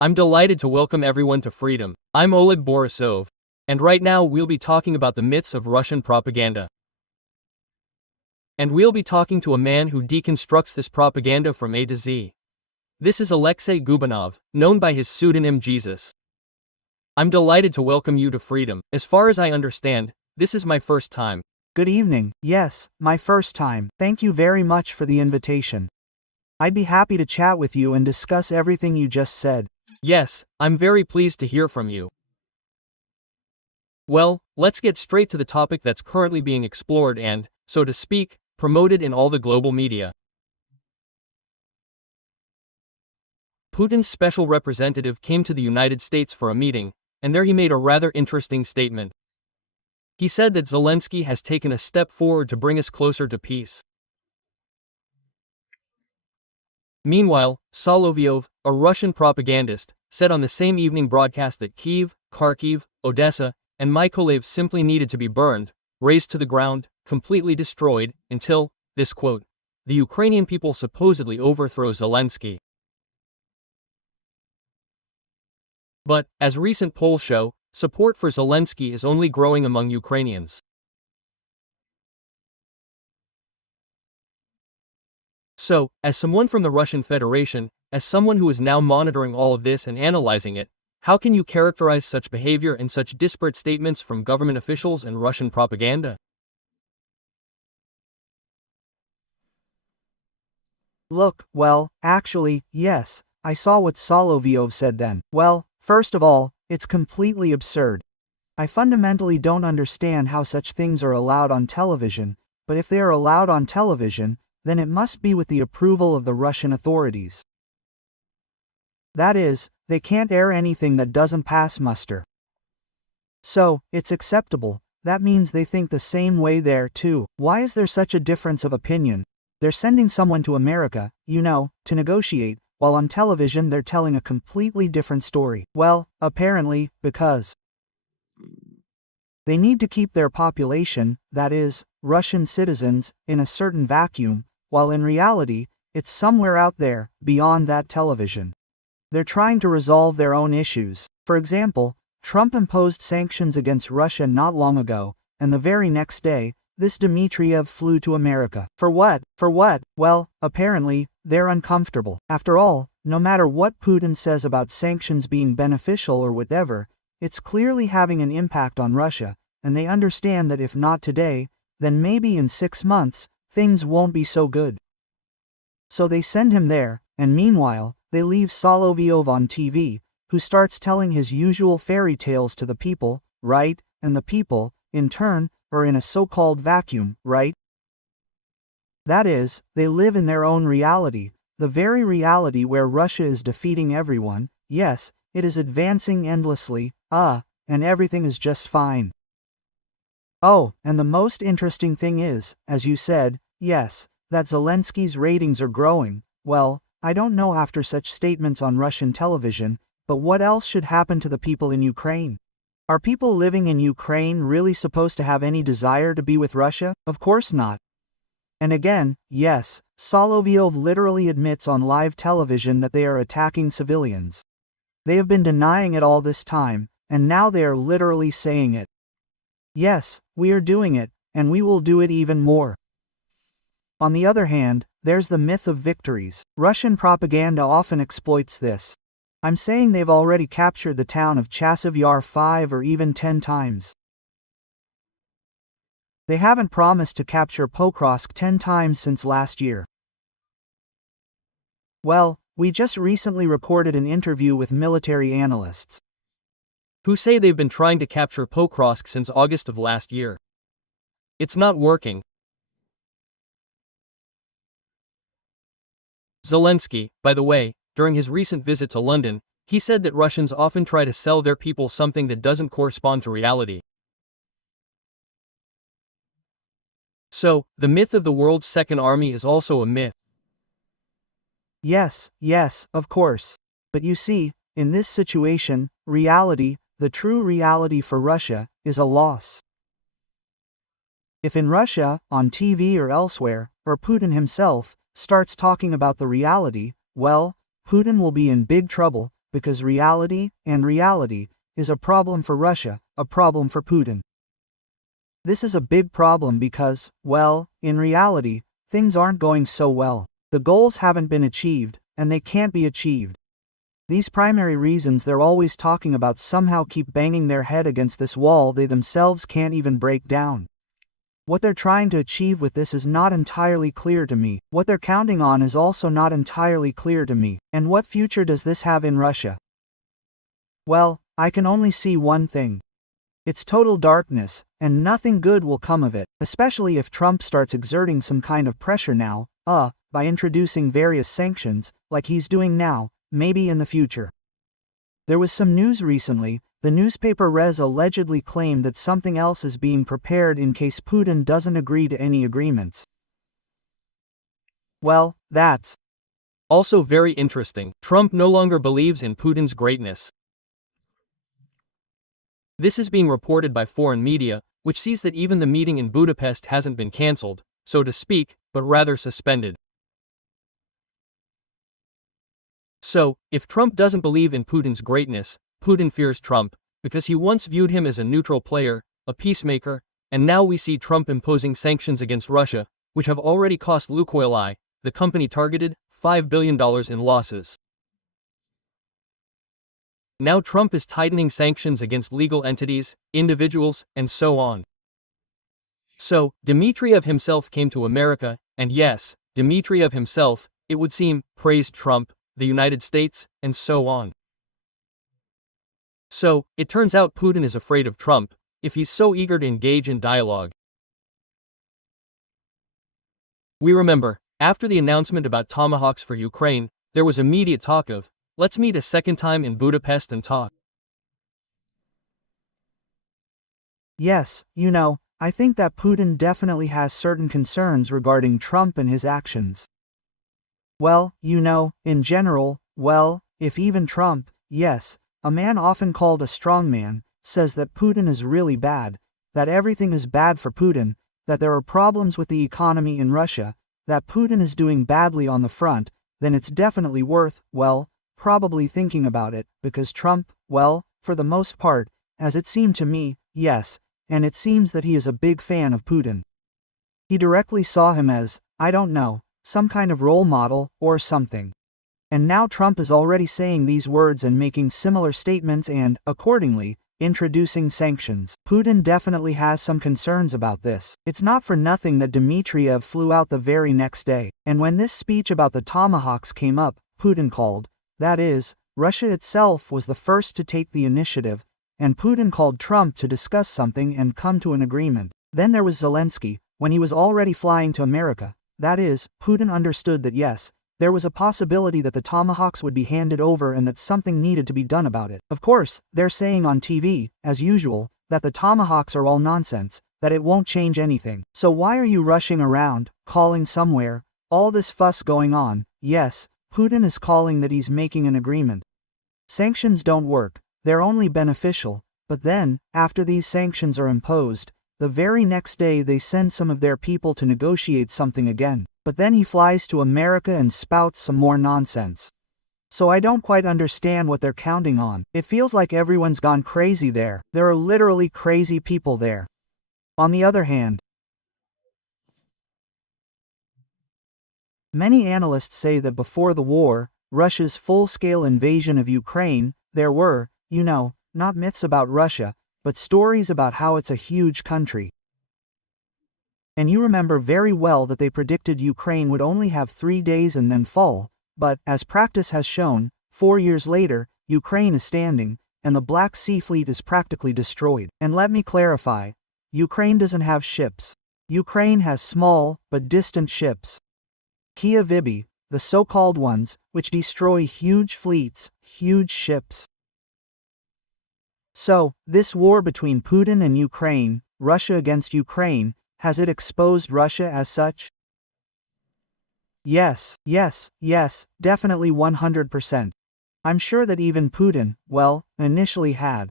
I'm delighted to welcome everyone to Freedom. I'm Oleg Borisov, and right now we'll be talking about the myths of Russian propaganda. And we'll be talking to a man who deconstructs this propaganda from A to Z. This is Alexei Gubanov, known by his pseudonym Jesus. I'm delighted to welcome you to Freedom. As far as I understand, this is my first time. Good evening. Yes, my first time. Thank you very much for the invitation. I'd be happy to chat with you and discuss everything you just said. Yes, I'm very pleased to hear from you. Well, let's get straight to the topic that's currently being explored and, so to speak, promoted in all the global media. Putin's special representative came to the United States for a meeting, and there he made a rather interesting statement. He said that Zelensky has taken a step forward to bring us closer to peace. Meanwhile, Solovyov, a Russian propagandist, said on the same evening broadcast that Kyiv, Kharkiv, Odessa, and Mykolaiv simply needed to be burned, razed to the ground, completely destroyed, until, this quote, the Ukrainian people supposedly overthrow Zelensky. But, as recent polls show, support for Zelensky is only growing among Ukrainians. So, as someone from the Russian Federation, as someone who is now monitoring all of this and analyzing it, how can you characterize such behavior and such disparate statements from government officials and Russian propaganda? Look, well, actually, yes, I saw what Solovyov said then. Well, first of all, it's completely absurd. I fundamentally don't understand how such things are allowed on television, but if they are allowed on television, then it must be with the approval of the Russian authorities. That is, they can't air anything that doesn't pass muster. So, it's acceptable. That means they think the same way there too. Why is there such a difference of opinion? They're sending someone to America, to negotiate, while on television they're telling a completely different story. Well, apparently, because they need to keep their population, that is, Russian citizens, in a certain vacuum, while in reality, it's somewhere out there, beyond that television. They're trying to resolve their own issues. For example, Trump imposed sanctions against Russia not long ago, and the very next day, this Dmitriev flew to America. For what? For what? Well, apparently, they're uncomfortable. After all, no matter what Putin says about sanctions being beneficial or whatever, it's clearly having an impact on Russia, and they understand that if not today, then maybe in 6 months, things won't be so good. So they send him there, and meanwhile, they leave Solovyov on TV, who starts telling his usual fairy tales to the people, right? And the people, in turn, are in a so-called vacuum, right? That is, they live in their own reality, the very reality where Russia is defeating everyone, yes, it is advancing endlessly, and everything is just fine. Oh, and the most interesting thing is, as you said, yes, that Zelensky's ratings are growing. Well, I don't know after such statements on Russian television, but what else should happen to the people in Ukraine? Are people living in Ukraine really supposed to have any desire to be with Russia? Of course not. And again, yes, Solovyov literally admits on live television that they are attacking civilians. They have been denying it all this time, and now they are literally saying it. Yes, we are doing it, and we will do it even more. On the other hand, there's the myth of victories. Russian propaganda often exploits this. I'm saying they've already captured the town of Chasiv Yar 5 or even 10 times. They haven't promised to capture Pokrovsk 10 times since last year. Well, we just recently recorded an interview with military analysts who say they've been trying to capture Pokrovsk since August of last year. It's not working. Zelensky, by the way, during his recent visit to London, he said that Russians often try to sell their people something that doesn't correspond to reality. So, the myth of the world's second army is also a myth. Yes, of course. But you see, in this situation, reality, the true reality for Russia, is a loss. If in Russia, on TV or elsewhere, or Putin himself, starts talking about the reality, well, Putin will be in big trouble, because reality is a problem for Russia, a problem for Putin. This is a big problem because, well, in reality, things aren't going so well. The goals haven't been achieved, and they can't be achieved. These primary reasons they're always talking about somehow keep banging their head against this wall they themselves can't even break down. What they're trying to achieve with this is not entirely clear to me. What they're counting on is also not entirely clear to me. And what future does this have in Russia? Well, I can only see one thing. It's total darkness, and nothing good will come of it, especially if Trump starts exerting some kind of pressure now, by introducing various sanctions, like he's doing now, maybe in the future. There was some news recently. The newspaper Rez allegedly claimed that something else is being prepared in case Putin doesn't agree to any agreements. Well, that's also very interesting. Trump no longer believes in Putin's greatness. This is being reported by foreign media, which sees that even the meeting in Budapest hasn't been cancelled, so to speak, but rather suspended. So, if Trump doesn't believe in Putin's greatness, Putin fears Trump, because he once viewed him as a neutral player, a peacemaker, and now we see Trump imposing sanctions against Russia, which have already cost Lukoil, the company targeted, $5 billion in losses. Now Trump is tightening sanctions against legal entities, individuals, and so on. So, Dmitriev himself came to America, and yes, Dmitriev himself, it would seem, praised Trump, the United States, and so on. So, it turns out Putin is afraid of Trump, if he's so eager to engage in dialogue. We remember, after the announcement about Tomahawks for Ukraine, there was immediate talk of, let's meet a second time in Budapest and talk. Yes, I think that Putin definitely has certain concerns regarding Trump and his actions. Well, in general, if even Trump, yes, a man often called a strongman, says that Putin is really bad, that everything is bad for Putin, that there are problems with the economy in Russia, that Putin is doing badly on the front, then it's definitely worth, probably thinking about it, because Trump, for the most part, as it seemed to me, yes, and it seems that he is a big fan of Putin. He directly saw him as, I don't know, some kind of role model, or something. And now Trump is already saying these words and making similar statements and, accordingly, introducing sanctions. Putin definitely has some concerns about this. It's not for nothing that Dmitriev flew out the very next day. And when this speech about the Tomahawks came up, Putin called, that is, Russia itself was the first to take the initiative, and Putin called Trump to discuss something and come to an agreement. Then there was Zelensky, when he was already flying to America. That is, Putin understood that yes, there was a possibility that the Tomahawks would be handed over and that something needed to be done about it. Of course, they're saying on TV, as usual, that the Tomahawks are all nonsense, that it won't change anything. So why are you rushing around, calling somewhere, all this fuss going on? Yes, Putin is calling that he's making an agreement. Sanctions don't work, they're only beneficial, but then, after these sanctions are imposed, the very next day they send some of their people to negotiate something again. But then he flies to America and spouts some more nonsense. So I don't quite understand what they're counting on. It feels like everyone's gone crazy there. There are literally crazy people there. On the other hand, many analysts say that before the war, Russia's full-scale invasion of Ukraine, there were, not myths about Russia, but stories about how it's a huge country. And you remember very well that they predicted Ukraine would only have 3 days and then fall, but, as practice has shown, 4 years later, Ukraine is standing, and the Black Sea Fleet is practically destroyed. And let me clarify, Ukraine doesn't have ships. Ukraine has small, but distant ships. Kiev-Ibi, the so-called ones, which destroy huge fleets, huge ships. So, this war between Putin and Ukraine, Russia against Ukraine, has it exposed Russia as such? Yes, definitely 100%. I'm sure that even Putin, initially had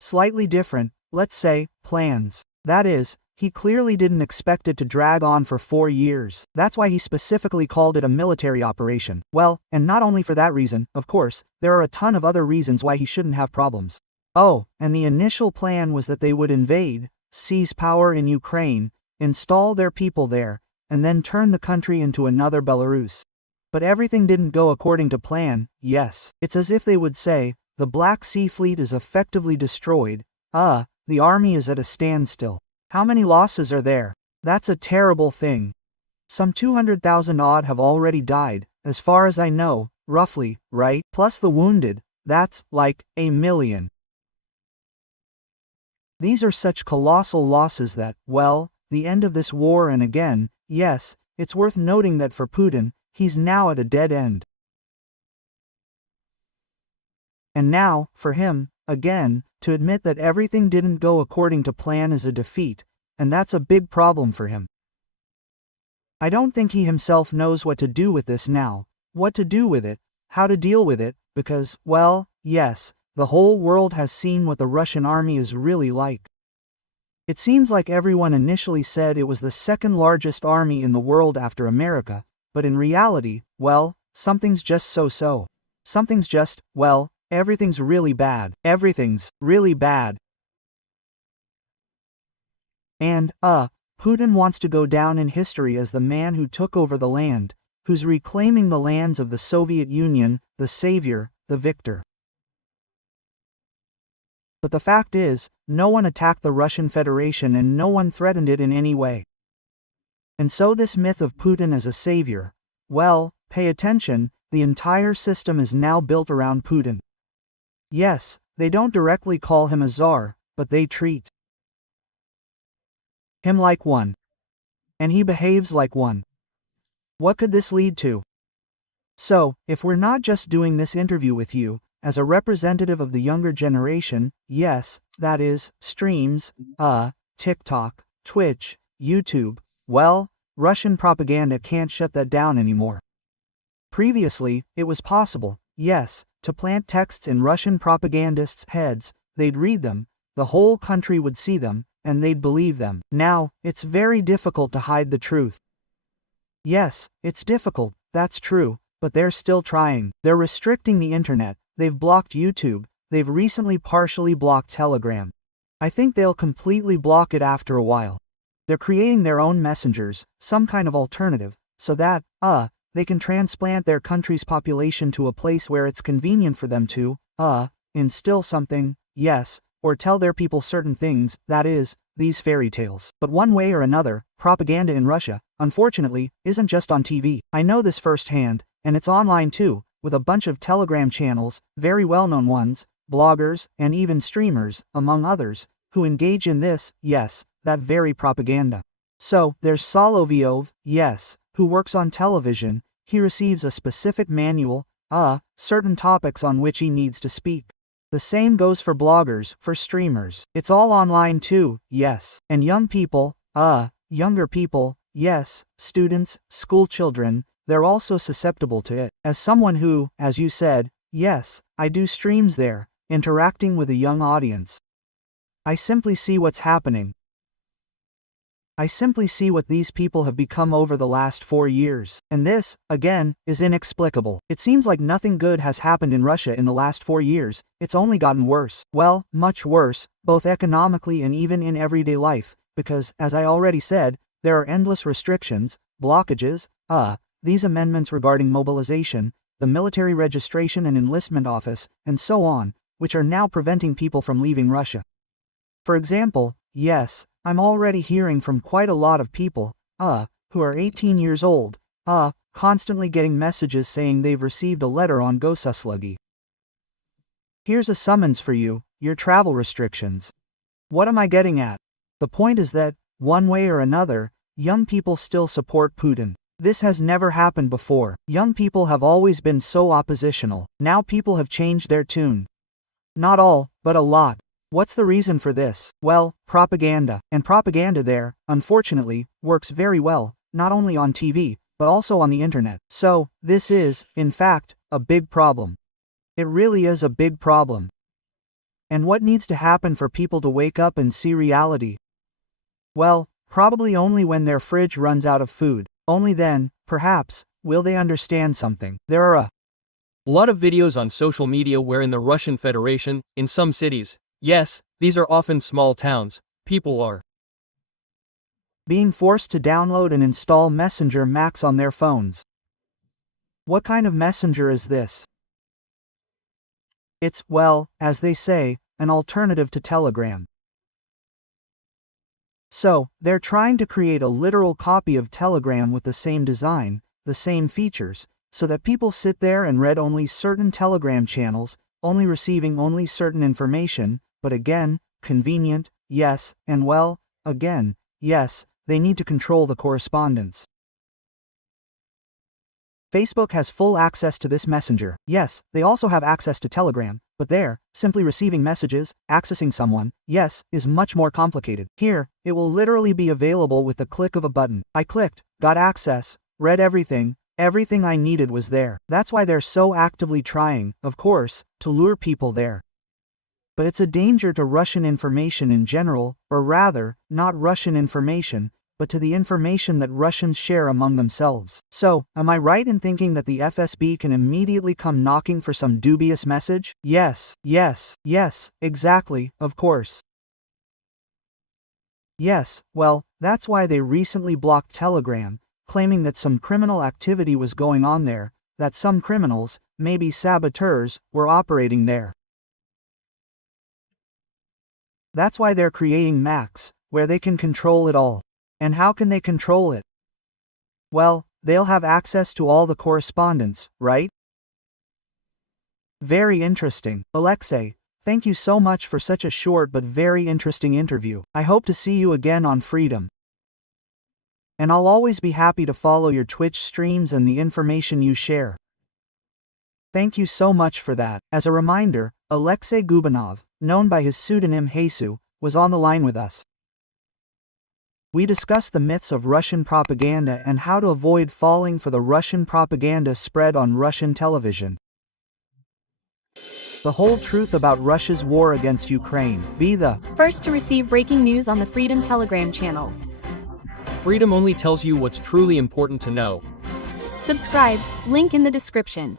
slightly different, let's say, plans. That is, he clearly didn't expect it to drag on for 4 years. That's why he specifically called it a military operation. Well, and not only for that reason, of course, there are a ton of other reasons why he shouldn't have problems. Oh, and the initial plan was that they would invade, seize power in Ukraine, install their people there, and then turn the country into another Belarus. But everything didn't go according to plan. Yes, it's as if they would say, the Black Sea Fleet is effectively destroyed. The army is at a standstill. How many losses are there? That's a terrible thing. Some 200,000 odd have already died, as far as I know, roughly, right? Plus the wounded, that's like 1 million. These are such colossal losses that, well, the end of this war, and again, yes, it's worth noting that for Putin, he's now at a dead end. And now, for him, again, to admit that everything didn't go according to plan is a defeat, and that's a big problem for him. I don't think he himself knows what to do with this now, what to do with it, how to deal with it, because, well, yes, the whole world has seen what the Russian army is really like. It seems like everyone initially said it was the second largest army in the world after America, but in reality, well, something's just so-so. Something's just, well, everything's really bad. Everything's really bad. And, Putin wants to go down in history as the man who took over the land, who's reclaiming the lands of the Soviet Union, the savior, the victor. But the fact is, no one attacked the Russian Federation and no one threatened it in any way. And so this myth of Putin as a savior, well, pay attention, the entire system is now built around Putin. Yes, they don't directly call him a czar, but they treat him like one. And he behaves like one. What could this lead to? So, if we're not just doing this interview with you, as a representative of the younger generation, yes, that is, streams, TikTok, Twitch, YouTube, well, Russian propaganda can't shut that down anymore. Previously, it was possible, yes, to plant texts in Russian propagandists' heads, they'd read them, the whole country would see them, and they'd believe them. Now, it's very difficult to hide the truth. Yes, it's difficult, that's true, but they're still trying. They're restricting the internet, they've blocked YouTube, they've recently partially blocked Telegram. I think they'll completely block it after a while. They're creating their own messengers, some kind of alternative, so that, they can transplant their country's population to a place where it's convenient for them to, instill something, yes, or tell their people certain things, that is, these fairy tales. But one way or another, propaganda in Russia, unfortunately, isn't just on TV. I know this firsthand, and it's online too, with a bunch of Telegram channels, very well-known ones, bloggers, and even streamers, among others, who engage in this, yes, that very propaganda. So, there's Solovyov, yes, who works on television, he receives a specific manual, certain topics on which he needs to speak. The same goes for bloggers, for streamers. It's all online too, yes. And young people, younger people, yes, students, school children, they're also susceptible to it. As someone who, as you said, yes, I do streams there, interacting with a young audience. I simply see what's happening. I simply see what these people have become over the last 4 years. And this, again, is inexplicable. It seems like nothing good has happened in Russia in the last 4 years, it's only gotten worse. Well, much worse, both economically and even in everyday life, because, as I already said, there are endless restrictions, blockages, these amendments regarding mobilization, the military registration and enlistment office, and so on, which are now preventing people from leaving Russia. For example, yes, I'm already hearing from quite a lot of people, who are 18 years old, constantly getting messages saying they've received a letter on Gosuslugi. Here's a summons for you, your travel restrictions. What am I getting at? The point is that, one way or another, young people still support Putin. This has never happened before. Young people have always been so oppositional. Now people have changed their tune. Not all, but a lot. What's the reason for this? Well, propaganda. And propaganda there, unfortunately, works very well, not only on TV, but also on the internet. So, this is, in fact, a big problem. It really is a big problem. And what needs to happen for people to wake up and see reality? Well, probably only when their fridge runs out of food. Only then, perhaps, will they understand something. There are a lot of videos on social media where in the Russian Federation, in some cities, yes, these are often small towns, people are being forced to download and install Messenger Max on their phones. What kind of messenger is this? It's, well, as they say, an alternative to Telegram. So, they're trying to create a literal copy of Telegram with the same design, the same features, so that people sit there and read only certain Telegram channels, only receiving only certain information, but again, convenient, yes, and well, again, yes, they need to control the correspondence. Facebook has full access to this messenger. Yes, they also have access to Telegram, but there, simply receiving messages, accessing someone, yes, is much more complicated. Here, it will literally be available with the click of a button. I clicked, got access, read everything I needed was there. That's why they're so actively trying, of course, to lure people there. But it's a danger to Russian information in general, or rather, not Russian information, but to the information that Russians share among themselves. So, am I right in thinking that the FSB can immediately come knocking for some dubious message? Yes, exactly, of course. Yes, well, that's why they recently blocked Telegram, claiming that some criminal activity was going on there, that some criminals, maybe saboteurs, were operating there. That's why they're creating Max, where they can control it all. And how can they control it? Well, they'll have access to all the correspondence, right? Very interesting. Alexei, thank you so much for such a short but very interesting interview. I hope to see you again on Freedom. And I'll always be happy to follow your Twitch streams and the information you share. Thank you so much for that. As a reminder, Alexei Gubanov, known by his pseudonym Heisu, was on the line with us. We discussed the myths of Russian propaganda and how to avoid falling for the Russian propaganda spread on Russian television. The whole truth about Russia's war against Ukraine. Be the first to receive breaking news on the Freedom Telegram channel. Freedom only tells you what's truly important to know. Subscribe, link in the description.